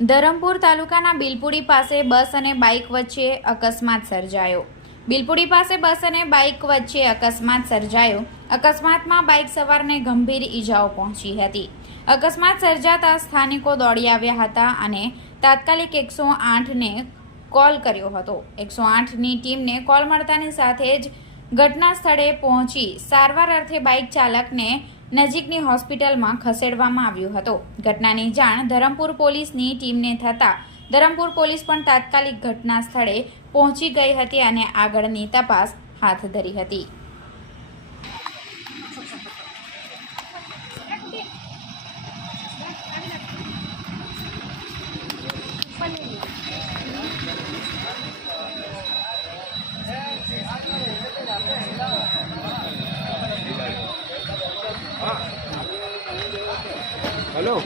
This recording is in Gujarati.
ધરમપુર તાલુકાના બિલપુડી પાસે બસ અને બાઇક વચ્ચે અકસ્માત સર્જાયો. બિલપુડી પાસે બસ અને બાઇક વચ્ચે અકસ્માત સર્જાયો. અકસ્માતમાં બાઇક સવારને ગંભીર ઈજાઓ પહોંચી હતી. અકસ્માત સર્જાતા સ્થાનિકો દોડી આવ્યા હતા અને તાત્કાલિક એકસો આઠને કોલ કર્યો હતો. એકસો આઠની ટીમને કોલ મળતાની સાથે જ ઘટના સ્થળે પહોંચી સારવાર અર્થે બાઇક ચાલકને નજીકની હોસ્પિટલમાં ખસેડવામાં આવ્યો હતો. ઘટનાની જાણ ધરમપુર પોલીસની ટીમને થતાં ધરમપુર પોલીસ પણ તાત્કાલિક ઘટના સ્થળે પહોંચી ગઈ હતી અને આગળની તપાસ હાથ ધરી હતી. Hello?